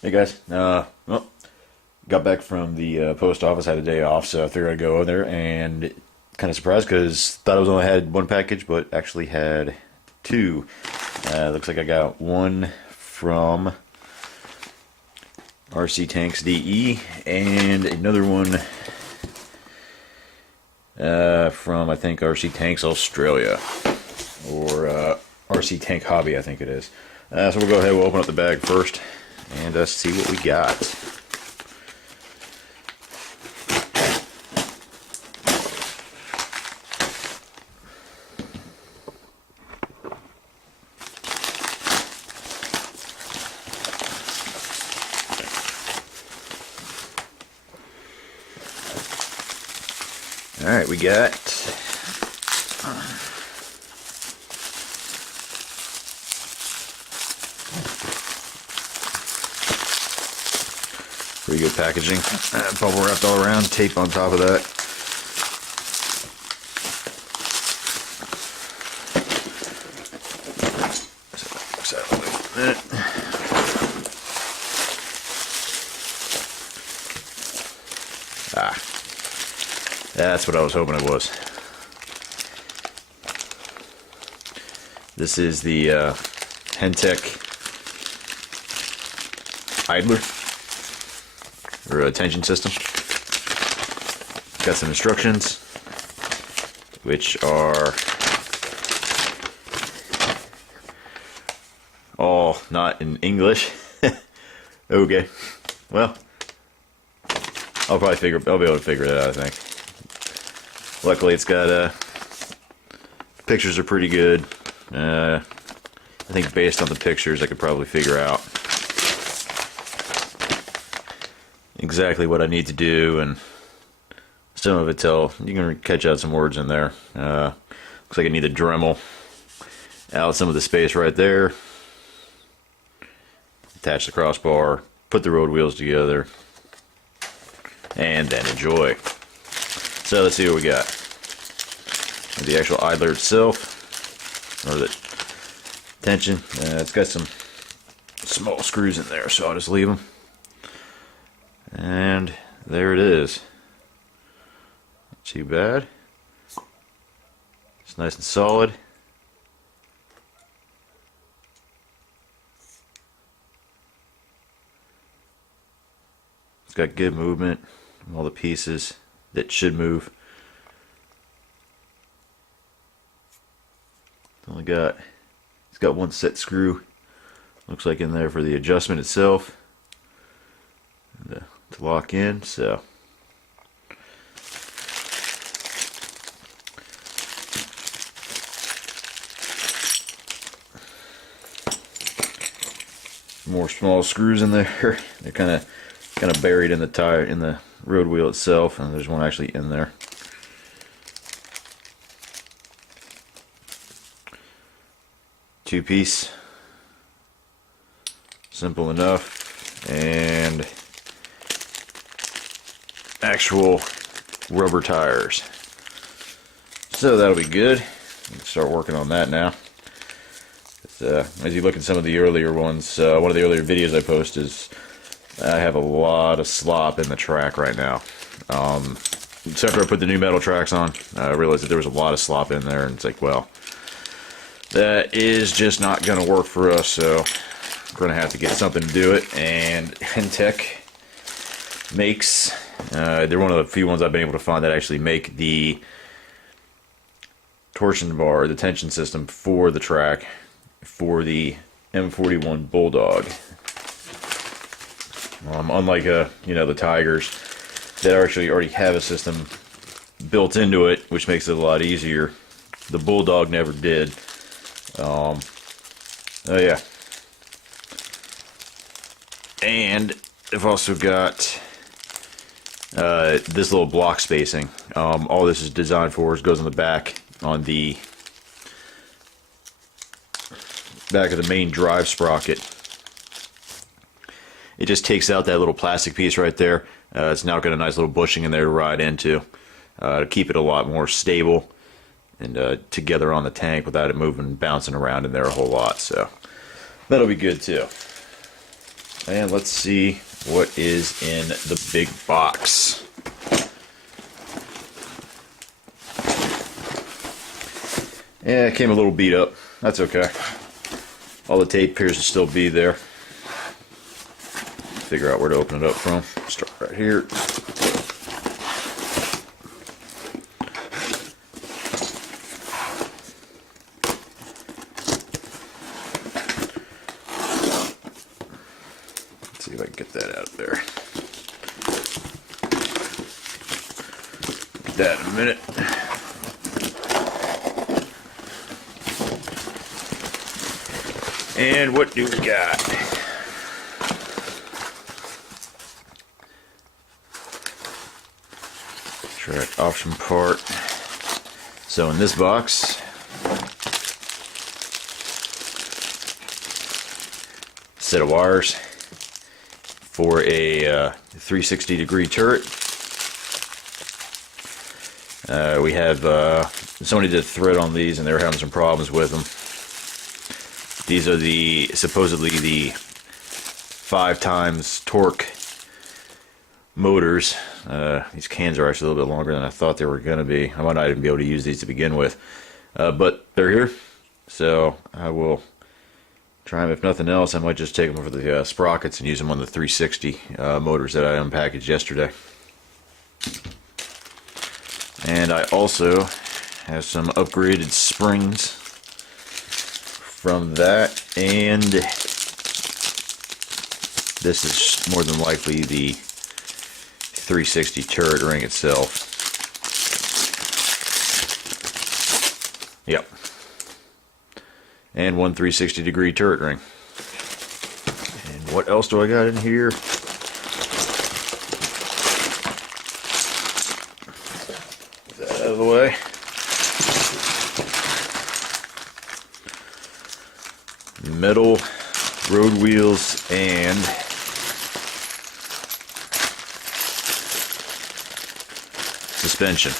Hey guys, well, got back from the post office, had a day off, so I figured I'd go over there and kind of surprised because thought I was only had one package, but actually had two. Looks like I got one from RC Tanks DE and another one from I think RC Tanks Australia or RC Tank Hobby, I think it is. So we'll go ahead, we'll open up the bag first and see what we got. Alright, we got pretty good packaging. Bubble wrapped all around, tape on top of that. So that looks out of the way in a minute. Ah. That's what I was hoping it was. This is the Hentech idler or attention system. Got some instructions, which are all not in English. Okay, well, I'll be able to figure it out, I think. Luckily, it's got pictures are pretty good. I think based on the pictures, I could probably figure out exactly what I need to do, and some of it you can catch out some words in there. Looks like I need to Dremel out some of the space right there, attach the crossbar, put the road wheels together, and then enjoy. So let's see what we got. The actual idler itself, or the tension, it's got some small screws in there, so I'll just leave them. And there it is. Not too bad. It's nice and solid. It's got good movement on all the pieces that should move. It's got one set screw, looks like, in there for the adjustment itself, and, to lock in. So more small screws in there. They're kind of buried in the tire, in the road wheel itself, and there's one actually in there. Two-piece, simple enough, and actual rubber tires. So that'll be good. Start working on that now. As you look at some of the earlier ones, one of the earlier videos I posted is I have a lot of slop in the track right now. So after I put the new metal tracks on, I realized that there was a lot of slop in there, and it's like, well, that is just not going to work for us, so we're going to have to get something to do it. And Hentech makes, they're one of the few ones I've been able to find that actually make the torsion bar, the tension system for the track, for the M41 Bulldog. Unlike the Tigers that actually already have a system built into it, which makes it a lot easier, the Bulldog never did. Oh yeah, and I've also got this little block spacing. All this is designed for goes on the back, on the back of the main drive sprocket. It just takes out that little plastic piece right there. It's now got a nice little bushing in there to ride into, to keep it a lot more stable and together on the tank without it moving, bouncing around in there a whole lot. So that'll be good too. And let's see what is in the big box. Yeah, it came a little beat up. That's okay. All the tape appears to still be there. Figure out where to open it up from. Start right here. Let's see if I can get that out of there. Get that in a minute. And what do we got? Track option part. So in this box, set of wires for a 360-degree turret. We have somebody did a thread on these, and they were having some problems with them. These are supposedly the 5 times torque motors. These cans are actually a little bit longer than I thought they were going to be. I might not even be able to use these to begin with. But they're here, so I will try them. If nothing else, I might just take them for the sprockets and use them on the 360 motors that I unpackaged yesterday. And I also have some upgraded springs from that, and this is more than likely the 360 turret ring itself. Yep. And one 360-degree turret ring. And what else do I got in here? Get that out of the way. Metal road wheels and suspension.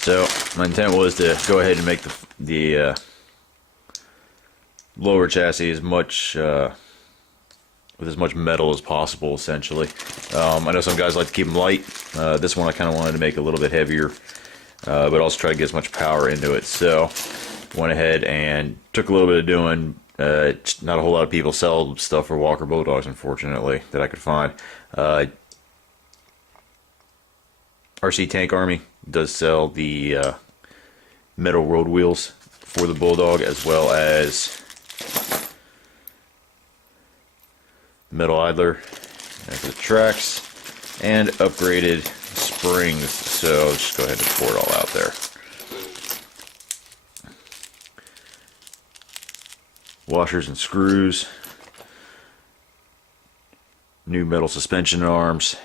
So my intent was to go ahead and make the lower chassis as much with as much metal as possible, essentially. I know some guys like to keep them light. This one I kind of wanted to make a little bit heavier, but also try to get as much power into it. So went ahead and took a little bit of doing. Not a whole lot of people sell stuff for Walker Bulldogs, unfortunately, that I could find. RC Tank Army does sell the metal road wheels for the Bulldog, as well as metal idler for the tracks, and upgraded springs. So I'll just go ahead and pour it all out there. Washers and screws, new metal suspension arms,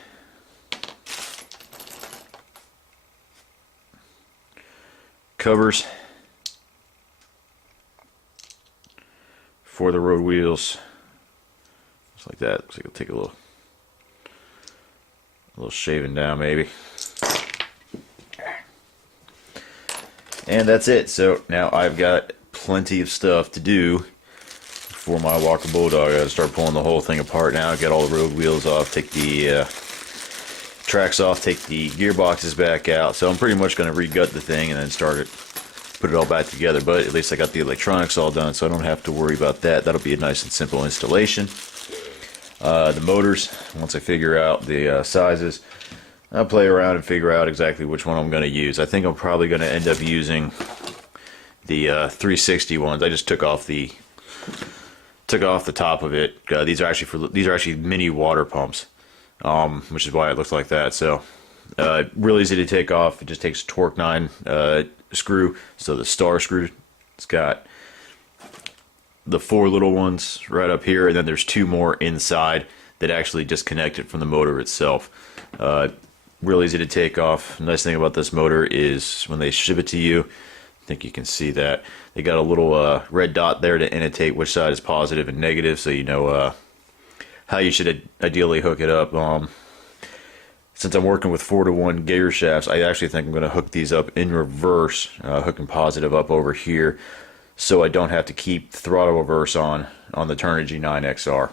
covers for the road wheels, just like that. So you'll take a little shaving down maybe. And that's it. So now I've got plenty of stuff to do for my Walker Bulldog. I gotta start pulling the whole thing apart now, get all the road wheels off, take the tracks off, take the gearboxes back out. So I'm pretty much going to re-gut the thing and then put it all back together. But at least I got the electronics all done, so I don't have to worry about that. That'll be a nice and simple installation. The motors, once I figure out the sizes, I'll play around and figure out exactly which one I'm going to use. I think I'm probably going to end up using the 360 ones. I just took off the top of it. These are actually mini water pumps, which is why it looks like that. So really easy to take off. It just takes a Torque 9 screw. So the star screw, it's got the 4 little ones right up here, and then there's 2 more inside that actually disconnect it from the motor itself. Real easy to take off. Nice thing about this motor is when they ship it to you, I think you can see that they got a little red dot there to annotate which side is positive and negative, so you know how you should ideally hook it up. Since I'm working with 4-to-1 gator shafts, I actually think I'm going to hook these up in reverse, hooking positive up over here, so I don't have to keep throttle reverse on the Turnigy 9XR.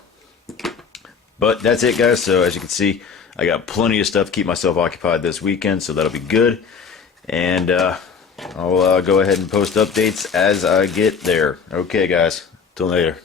But that's it, guys. So as you can see, I got plenty of stuff to keep myself occupied this weekend, so that'll be good. And I'll go ahead and post updates as I get there. Okay, guys. Till later.